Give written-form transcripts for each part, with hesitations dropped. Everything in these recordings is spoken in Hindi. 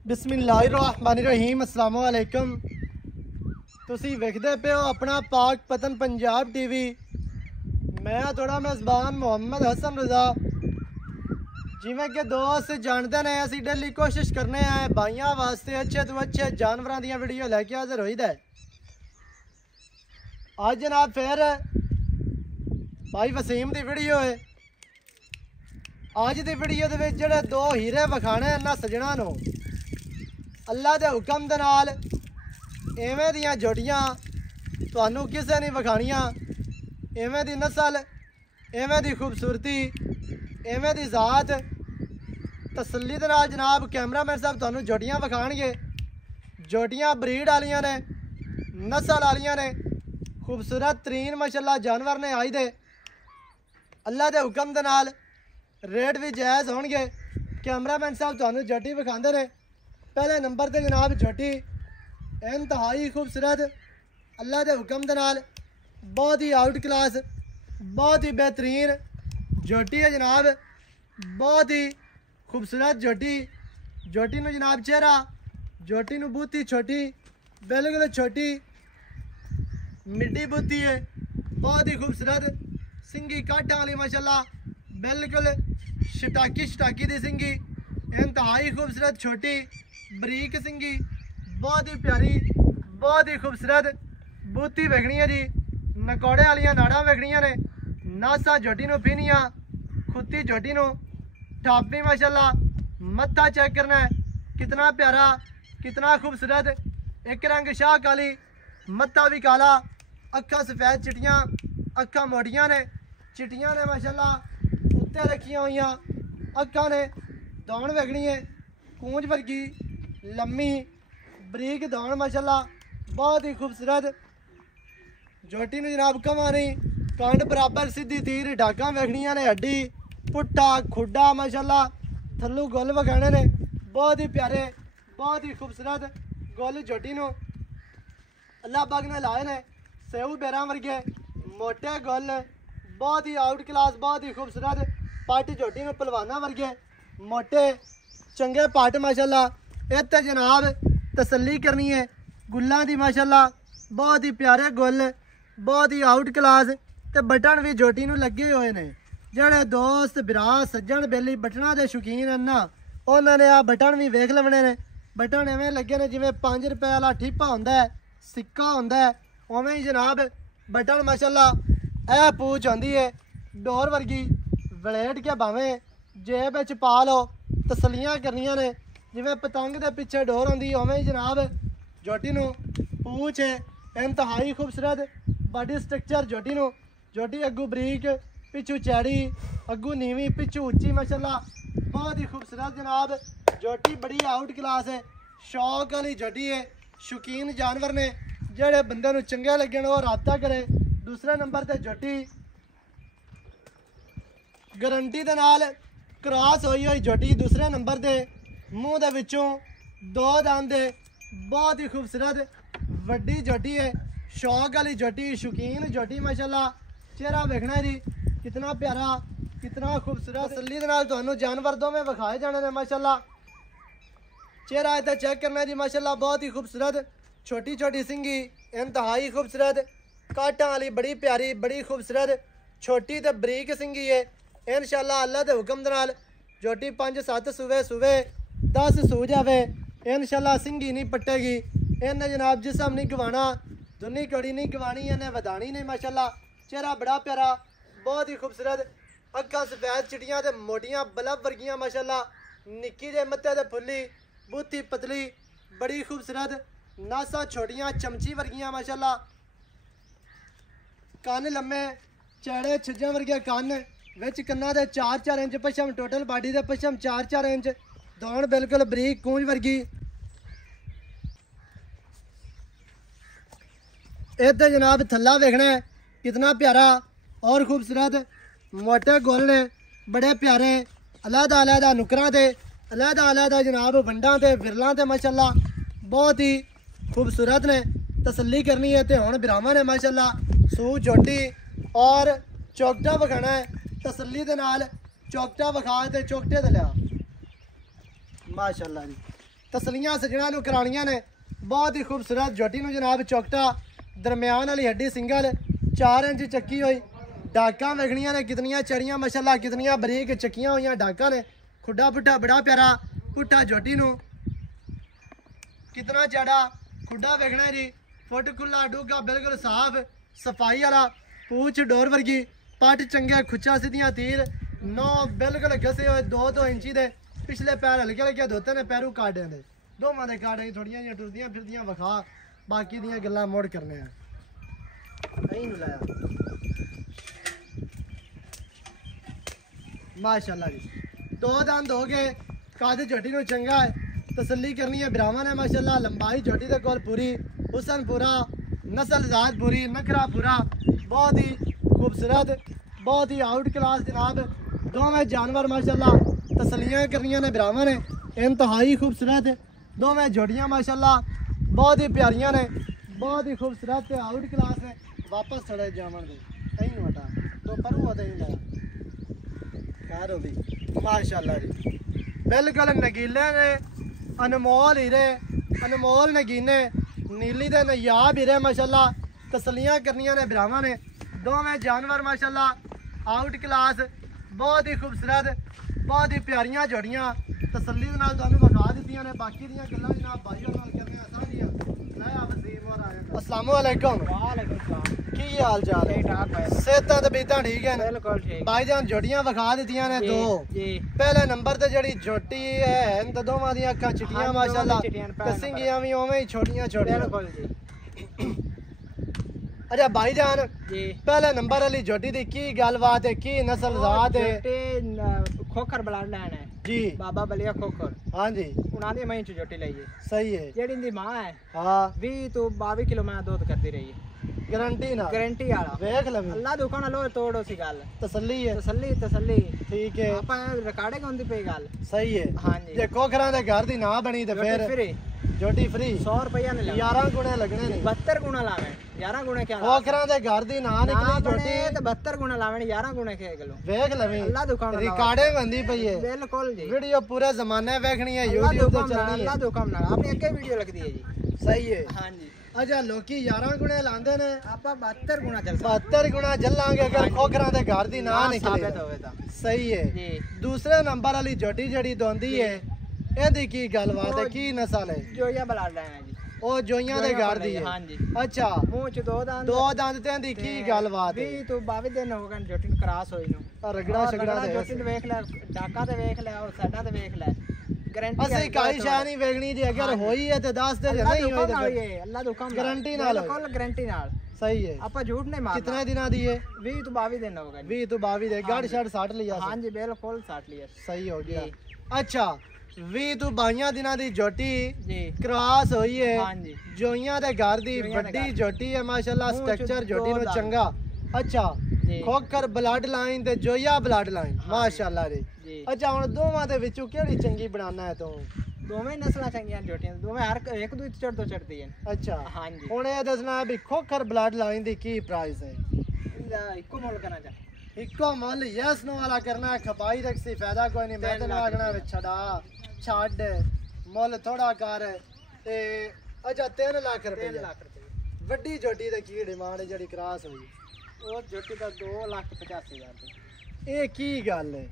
बिस्मिल्लाहिर्रहमानिर्रहीम अस्सलाम वालेकुम। तुसी वेखदे पे हो अपना पाक पतन पंजाब टीवी। मैं थोड़ा मेज़बान मोहम्मद हसन रज़ा। जिमें कि दोस्त जानते हैं असी डेली कोशिश करने हैं भाइयों वास्ते अच्छे तो अच्छे जानवरों दी वीडियो लैके हाजिर होई दा। आज जनाब फिर भाई वसीम की वीडियो है। अज की वीडियो के जोड़े दो हीरे विखाने इन्होंने सजना नू अल्लाह के हुक्म दे नाल इवें दियां जोड़ियां तुहानू किसे नहीं विखाणियां। इवें दी नस्ल, इवें दी खूबसूरती, इवें दी जात तसल्ली दे नाल जनाब कैमरामैन साहब तुहानू जोड़ियां विखाणगे। जोड़ियां ब्रीड वालियां ने, नस्ल वालियां ने, खूबसूरत तरीन माशाअल्लाह जानवर ने आई दे। अल्लाह के हुक्म दे नाल रेट भी जायज़ होणगे। कैमरामैन साहब तुहानू जोड़ी विखांदे ने। पहले नंबर ते जनाब जोटी इंतहाई खूबसूरत अल्लाह के हुक्म दे नाल बहुत ही आउट क्लास, बहुत ही बेहतरीन जोटी है जनाब। बहुत ही खूबसूरत जोटी। जोटी नू जनाब चेहरा, जोटी नू बूती छोटी, बिल्कुल छोटी मिड्डी बूती है। बहुत ही खूबसूरत सिंगी काटा वाली माशाल्लाह, बिल्कुल शटाकी दी सिंगी। इंतहाई खूबसूरत छोटी बरीक सिंगी, बहुत ही प्यारी, बहुत ही खूबसूरत बूती वेखनी है जी। नकौड़े वालियां नाड़ा वेखनियां ने। नासा जोटी नू पीनिया, खुत्ती जोटी नू टापी माशाल्लाह। मत्था चेक करना है कितना प्यारा, कितना खूबसूरत। एक रंग शाह काली, मत्था भी काला, अखा सफेद चिटियां, अखा मोटियां ने, चिटियां ने माशाल्लाह उत्ते रखियां हुई। अखा ने दौड़ वेखनी है कूंज वर्गी लम्मी बरीक दौड़ माशाल्लाह, बहुत ही खूबसूरत जोटी ने जनाब। कमा नहीं कंड बराबर सीधी तीर ढाका वेखनियां ने। हड्डी पुट्ठा खुड्डा माशाल्लाह, थल्लू गुल वखाने ने, बहुत ही प्यारे, बहुत ही खूबसूरत गुल जोटी नू अल्लाह पाक ने लाए ने। सेऊ बेरा वर्गे मोटे गुल, बहुत ही आउट क्लास, बहुत ही खूबसूरत पट जोटी नू पलवाना वर्गे मोटे चंगे पट माशाल्लाह। इत्ते जनाब तसल्ली करनी है गुल्लां दी माशाल्लाह, बहुत ही प्यारे गुल, बहुत ही आउट क्लास। ते बटन भी जोटी नू लगे हुए ने। जेड़े दोस्त बिरा सज्जन बेली बटना के शौकीन हैं ना, उन्होंने आ बटन भी वेख लवने ने। बटन इवें लगे ने जिवें 5 रुपए वाला ठिप्पा होंदा है, सिक्का होंदा है, उवें ही जनाब बटन माशाल्लाह। यह पूछ आती है डोर वर्गी, वलेट के भावें जेब विच पा लो, तसलियां करनियां ने। जिवें पतंग के पिछे डोर आती उवें ही जनाब जोटी नू पूछ है इंतहाई खूबसूरत बॉडी स्ट्रक्चर जोटी नू। जोटी अगू बरीक, पिछू चैड़ी, अगू नीवी, पिछू उच्ची माशाल्लाह, बहुत ही खूबसूरत जनाब। जोटी बड़ी आउट क्लास है, शौक वाली जोटी है। शौकीन जानवर ने जेड़े बंदे नू चंगे लगे वो राबता करे। दूसरे नंबर ते जोटी गारंटी दे नाल क्रॉस हुई जोटी। दूसरे नंबर ते मूँह दे विचों 2 दंद, बहुत ही खूबसूरत वड्डी जोटी है। शौक वाली जोटी, शौकीन जोटी माशाल्लाह। चेहरा वेखना जी कितना प्यारा, कितना खूबसूरत। तसल्ली दे नाल तुहानू जानवर दोवें विखाए जाने ने माशाल्लाह। चेहरा इत्थे चेक करना जी माशाल्लाह, बहुत ही खूबसूरत छोटी छोटी सिंगी, इंतहाई खूबसूरत काटा वाली, बड़ी प्यारी, बड़ी खूबसूरत छोटी ते बरीक सिंगी है। इंशाअल्लाह अल्लाह के हुक्म दे नाल जोटी 5-7 सूवे सूवे 10 सू जावे इंशाअल्लाह। सिंगी नहीं पट्टेगी, इन्हें जनाब जिसम नहीं गवाना, दुनी कड़ी नहीं गवानी, इन्हें वधानी नहीं माशाल्लाह। चेहरा बड़ा प्यारा, बहुत ही खूबसूरत, अखा सफेद चिटियां ते मोटियां बल्ब वर्गियां माशाल्लाह। निक्की जे मत्थे ते फुल्ली, बूथी पतली, बड़ी खूबसूरत। नासा छोटियां चमची वर्गियां माशाल्लाह। कन्न लम्मे चैड़े छिज्जां वर्गे कन्न, विच कन्ना दे 4-4 इंच पछम, टोटल बाडी दे पछम 4-4 इंच। दौड़ बिल्कुल बरीक कूंज वर्गी। इत्थे जनाब थल्ला वेखना है कितना प्यारा और खूबसूरत। मोटे गोल ने, बड़े प्यारे, अलहदा नुकरां ते, अलहदा जनाब वंडां ते विरलां ते माशाल्लाह, बहुत ही खूबसूरत ने। तसल्ली करनी है तो हुण बिरावां ने माशाल्लाह। सू जोटी और चौकटा विखाना है तसल्ली दे नाल। चौकटा विखा ते चौकटे ते लिया माशाल्लाह जी। ਤਸਲੀਆਂ ਸਜਣਾ ਨੂੰ ਕਰਾਣੀਆਂ ਨੇ। ਬਹੁਤ ਹੀ ਖੂਬਸੂਰਤ ਝੋਟੀ ਨੂੰ ਜਨਾਬ ਚੌਕਟਾ ਦਰਮਿਆਨ ਵਾਲੀ ਹੱਡੀ ਸਿੰਗਲ 4 ਇੰਚ ਚੱਕੀ ਹੋਈ। ਡਾਕਾਂ ਵੇਖਣੀਆਂ ਨੇ ਕਿਤਨੀਆਂ ਚੜੀਆਂ ਮਾਸ਼ਾਅੱਲਾ, ਕਿਤਨੀਆਂ ਬਰੀਕ ਚੱਕੀਆਂ ਹੋਈਆਂ ਡਾਕਾਂ ਨੇ। ਖੁੱਡਾ ਪੁੱਠਾ ਬੜਾ ਪਿਆਰਾ ਪੁੱਠਾ ਝੋਟੀ ਨੂੰ कितना चढ़ा खुडा वेखना जी। फुट खुला डूगा बिल्कुल साफ सफाई वाला पूछ डोर वर्गी पट चंगे खुचा सीधियां तीर नौ बिल्कुल घसे हुए 2 इंची दे पिछले पैर हल्के हल्के धोते ने पैरों काटे दे दोवां दे काटे थोड़ियां जिहियां टुरदियां फिरदियां विखा बाकी दियां गल्लां मुड़ करने नहीं लाया माशाअल्लाह जी। 2 दंद हो गए कद झोटी नूं चंगा है तसल्ली करनी है ब्राह्मण है माशाअल्लाह। लंबाई झोटी दे कोल पूरी हुसन पूरा नस्ल जात पूरी नखरा पूरा बहुत ही खूबसूरत बहुत ही आउट क्लास जनाब। दोवें जानवर माशाअल्लाह तसल्लियां करनियां ने ब्राह्मण है इंतहाई खूबसूरत। दोवें झोटियां माशाअल्लाह बहुत ही प्यारियां ने बहुत ही खूबसूरत आउट क्लास ने। वापस थोड़े जावन दे कहीं वटा तो परू होते ही लाया खैर हो भी माशाअल्लाह जी। बिल्कुल नगीले ने अनमोल हीरे अनमोल नगीने नीली दे नयाब हीरे माशाअल्लाह। तसलियां करनियां ने ब्राह्मण ने। दोवें जानवर माशाअल्लाह आउट क्लास बहुत ही खूबसूरत बहुत ही प्यारियां जोड़ियां तसल्ली दे नाल तुहानू विखा दित्तियां ने। बाकी दियां गल्लां जनाब भाईओ नाल करने आसानियां। मैं आप वसीम और आया अस्सलाम वालेकुम। वालेकुम सलाम की हाल चाल है? ठीक ठाक है सेहतां ते बीतां ठीक है? बिल्कुल ठीक। भाईजान जोड़ियां विखा दित्तियां ने दो जी। पहले नंबर ते जेड़ी झोटी है इन दोवां दी अखां चिट्टियां माशाअल्लाह ते सिंगियां भी ओवें ही छोटियां छोटियां। बिल्कुल जी। अच्छा भाईजान जी पहले नंबर वाली झोटी दी की गलबात है की नस्ल जात है? खोखर ब्लड लाइन है जी बाबा बलिया खोखर। हां जी उना दी मई झोटी लई है। सही है। जेड़ी दी मां है हां 20 तो 22 किलो मैं दूध करती रही है गारंटी ना गारंटी वाला वेख लवे अल्लाह दुकान लो तोड़ो सी गल तसल्ली है तसल्ली तसल्ली ठीक है। आपा रिकॉर्डिंग होंदी पे गल सही है। हां जी जे खोखरां दे घर दी ना बनी ते फिर फ्री झोटी फ्री 100 रुपया ने 11 गुणे लगने ने 72 गुणा लावे 11 गुणे क्या खोखरां दे घर दी ना निकली झोटी ते 72 गुणा लावे 11 गुणे के गलो वेख लवे अल्लाह दुकान रिकॉर्डिंग होंदी पई है। बिल्कुल जी वीडियो पूरे जमाने वेखनी है YouTube ते चलनी है अल्लाह दुकान ना अपनी अगे वीडियो लगदी है जी सही है। हां जी अच्छा लोकी 11 गुणे लांदे ने आपा 72 गुणा चल 72 गुणा जलांगे अगर खोखरां दे घर दी ना निकले साबित होवे ता सही है जी। दूसरे नंबर वाली झोटी जड़ी दोंदी है एदी की गलबात है की नस्ल है? जोइया ब्लड लाइन है जी ओ जोइयां दे घर दी है। हां जी अच्छा मुंह च दो दंद ते दी की गलबात है? 20 तो 22 दिन हो गए झोटी क्रॉस होई नु रगड़ा छगड़ा दे झोटी देख ले डाका ते देख ले और साडा ते देख ले गारंटी असली काई शय नहीं वेखनी जी अगर होई है ते दस दे नहीं होई ते अल्लाह दुकान गारंटी नाल बिल्कुल गारंटी नाल सही है। आपा झूठ नहीं मारना। कितने दिना दी है? 20 तो 22 दिन हो गए 20 तो 22 दे गाड़ शड़ 60 लिया। हां जी बिल्कुल 60 लिया सही हो गया। अच्छा 20 तो 22 दिना दी झोटी जी क्रॉस होई है। हां जी जोइयां दे घर दी बड़ी झोटी है माशाअल्लाह स्ट्रक्चर झोटी नु चंगा। अच्छा खोखर ब्लड लाइन ते जोइया ब्लड लाइन माशाअल्लाह दी। अच्छा हुन दोवां दे विचों केड़ी चंगी बनाना है तू? दोवें नस्लां चंगियां झोटियां दोवें हर एक दूई चढ़ तो चढ़दी है। अच्छा हां जी हुन ए दसना भी खोखर ब्लड लाइन दी की प्राइस है? इको मोल करना चाह इको मोल यस नो वाला करना है खपाई रख सी फायदा कोई नहीं। मैं ते लागना विच छड़ा छाड़ मोल थोड़ा कर ते अच्छा 3 लाख रुपए 3 लाख रुपए वड्डी झोटी दी की डिमांड है जेडी क्रॉस होई ओ झोटी दा 2,85,000 ए की गल है?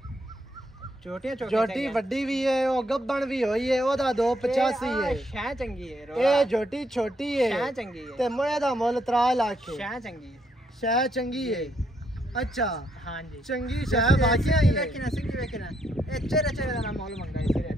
झोटी वड्डी भी है ओ गब्बन भी होई है ओदा 285 है शह चंगी है ए झोटी छोटी है शह चंगी है ते मोए दा मोल 3 लाख है शह चंगी है। अच्छा हां जी चंगी शह वाकई है लेकिन सिंगी वेखना ए चेहरे चेहरे दा मोल मंगा है सिरे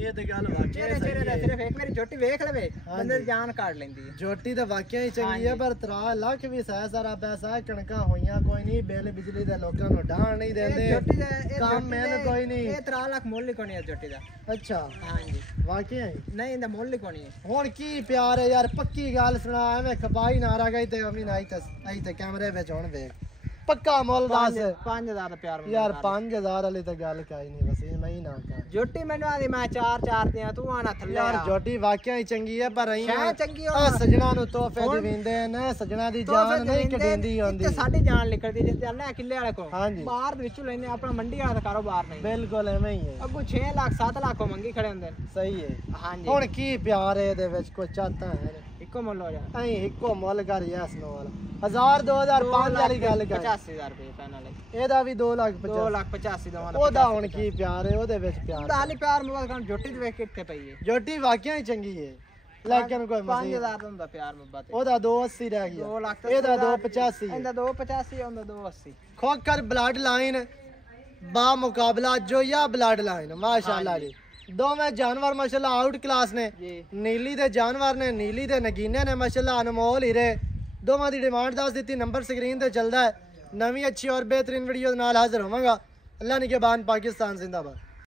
ये ते गल वाकई चेहरे चेहरे दा सिर्फ एक मेरी झोटी वेख लेवे बंदे जान काट लेंदी है। झोटी ते वाकई ही चंगी है पर 3 लाख भी सह सारा पैसा कणका होईयां कोई नहीं बिल बिजली दे लोकां नु डाण नहीं देंदे झोटी दे काम मैन कोई नहीं ए 3 लाख मोल ही कोनी है झोटी दा। अच्छा हां जी वाकई नहीं इंदा मोल ही कोनी है। हुन की प्यार है यार पक्की गल सुना एवें खपाई ना रह गई ते अमीन आई ते कैमरे विच हुन देख ਪੱਕਾ ਮੁੱਲ ਦੱਸ 5000 ਦਾ ਪਿਆਰ ਯਾਰ 5000 ਵਾਲੀ ਤਾਂ ਗੱਲ ਕਾਈ ਨਹੀਂ ਬਸ ਇਹ ਮੈਂ ਹੀ ਨਾ ਕਰ ਜੋਟੀ ਮੈਨੂੰ ਆਦੀ ਮੈਂ 4 ਦਿਆਂ ਤੂੰ ਆਣਾ ਥੱਲੇ ਯਾਰ ਜੋਟੀ ਵਾਕਿਆ ਹੀ ਚੰਗੀ ਹੈ ਪਰ ਅਸੀਂ ਸ਼ਾਇਦ ਚੰਗੀ ਆ ਸਜਣਾ ਨੂੰ ਤੋਹਫੇ ਦਿੰਦੇ ਨੇ ਸਜਣਾ ਦੀ ਜਾਨ ਨਹੀਂ ਕਟੇਂਦੀ ਹੁੰਦੀ ਤੇ ਸਾਡੀ ਜਾਨ ਨਿਕਲਦੀ ਜੇ ਚੱਲਣਾ ਕਿੱਲੇ ਵਾਲੇ ਕੋ ਹਾਂਜੀ ਬਾਹਰ ਦੇ ਵਿੱਚੋਂ ਲੈਨੇ ਆਪਣਾ ਮੰਡੀ ਵਾਲਾ ਦਾ ਕਾਰੋਬਾਰ ਨਹੀਂ ਬਿਲਕੁਲ ਐਵੇਂ ਹੀ ਹੈ ਅੱਗੋਂ 6 ਲੱਖ 7 ਲੱਖ ਮੰਗੀ ਖੜੇ ਹੁੰਦੇ ਨੇ ਸਹੀ ਹੈ ਹਾਂਜੀ ਹੁਣ ਕੀ ਪਿਆਰ ਹੈ ਇਹਦੇ ਵਿੱਚ ਕੋਈ ਚਾਹਤਾ ਹੈ ਇੱਕੋ ਮੁੱਲ ਹੋ ਜਾ ਅਸੀਂ ਇੱਕੋ ਮੁੱਲ ਕਰ ਯਾਸ ਨੋਲ 1000 2005 ਵਾਲੀ ਗੱਲ ਕਰ 85000 ਰੁਪਏ ਫਾਈਨਲ ਇਹਦਾ ਵੀ 2 ਲੱਖ 2 ਲੱਖ 85 ਦਵਾਂ ਉਹਦਾ ਹੁਣ ਕੀ ਪਿਆਰ ਹੈ ਉਹਦੇ ਵਿੱਚ ਪਿਆਰ ਉਹਦਾ ਹਾਲੀ ਪਿਆਰ ਮੁਬਾਰਕ ਕਰਨ ਜੋਟੀ ਦੇ ਵੇਖ ਕੇ ਕਿੱਥੇ ਪਈ ਹੈ ਜੋਟੀ ਵਾਕਿਆ ਹੀ ਚੰਗੀ ਹੈ ਲੇਕਿਨ ਕੋਈ 5000 ਦਾ ਹੁੰਦਾ ਪਿਆਰ ਮੁਹੱਬਤ ਉਹਦਾ 280 ਰਹਿ ਗਿਆ 2 ਲੱਖ ਇਹਦਾ 285 ਇਹਦਾ 285 ਹੁੰਦਾ 280 ਖੋਕਰ ਬਲੱਡ ਲਾਈਨ ਬਾ ਮੁਕਾਬਲਾ ਜੋਇਆ ਬਲੱਡ ਲਾਈਨ ਮਾਸ਼ਾਅੱਲਾ ਜੀ ਦੋਵੇਂ ਜਾਨਵਰ ਮਾਸ਼ਾਅੱਲਾ ਆਊਟ ਕਲਾਸ ਨੇ ਜੀ ਨੀਲੀ ਦੇ ਜਾਨਵਰ ਨੇ ਨੀਲੀ ਦੇ ਨਗੀਨੇ ਨੇ ਮਾਸ਼ਾਅੱਲਾ ਅਨਮੋਲ ਹੀਰੇ ਦੋਵਾਂ ਦੀ ਡਿਮਾਂਡ ਦੱਸ ਦਿੱਤੀ ਨੰਬਰ ਸਕਰੀਨ ਤੇ ਚੱਲਦਾ ਹੈ ਨਵੀਂ ਅੱਛੀ ਔਰ ਬਿਹਤਰੀਨ ਵੀਡੀਓ ਨਾਲ ਹਾਜ਼ਰ ਹੋਵਾਂਗਾ ਅੱਲਾ ਨਿਗਹਿਬਾਨ ਪਾਕਿस्तान जिंदाबाद।